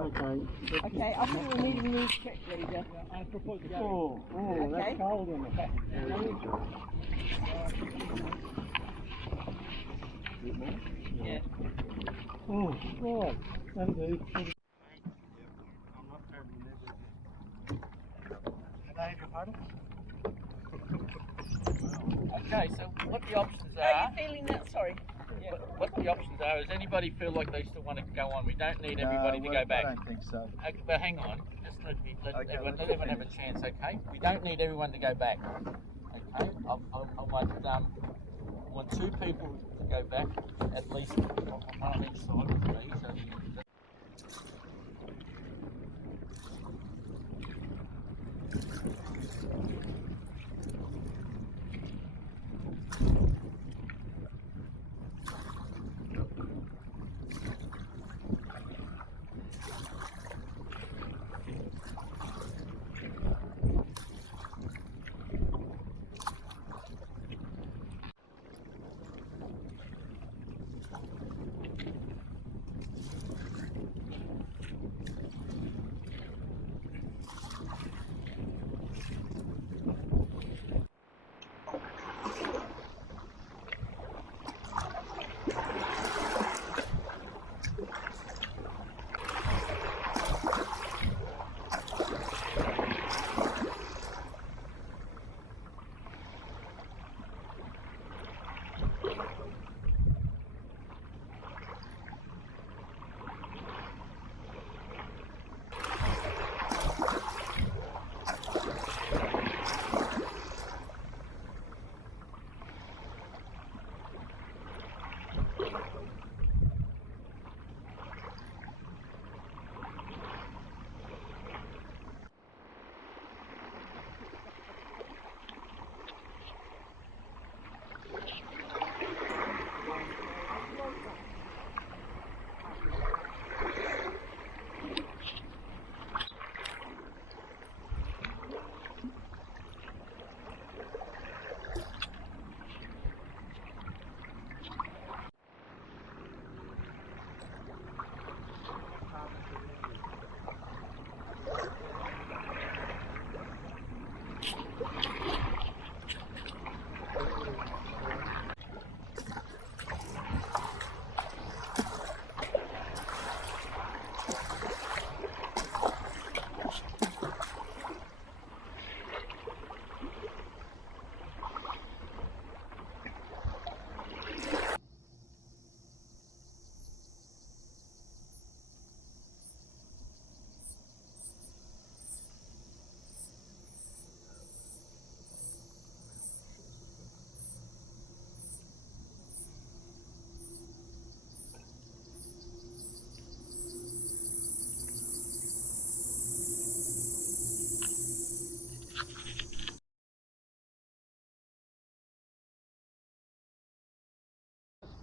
Okay. Okay, I think we need a new check reader. I propose to Oh, Okay. that's cold in it. Yeah. Oh, right. That'll do. Okay, so what the options How are are? you feeling now? Sorry. Yeah. What the options are? Does anybody feel like they still want to go on? We don't need everybody to go back. I don't think so. Okay, but hang on, just let Okay, everyone, let's let everyone have a chance, okay? We don't need everyone to go back, okay? I want two people to go back, at least one on each side of me.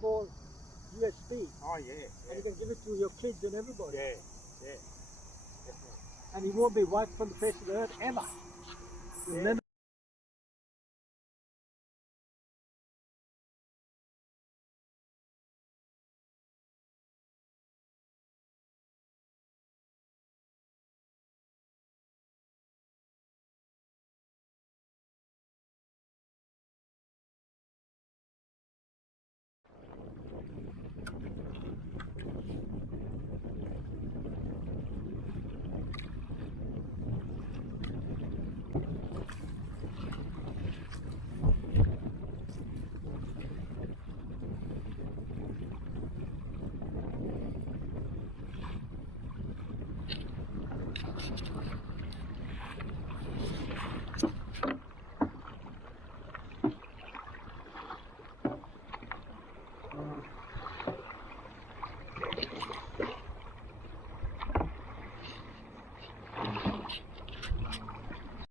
So Small USB. Oh yeah. And you can give it to your kids and everybody. Yeah. And it won't be wiped from the face of the earth ever. You'll never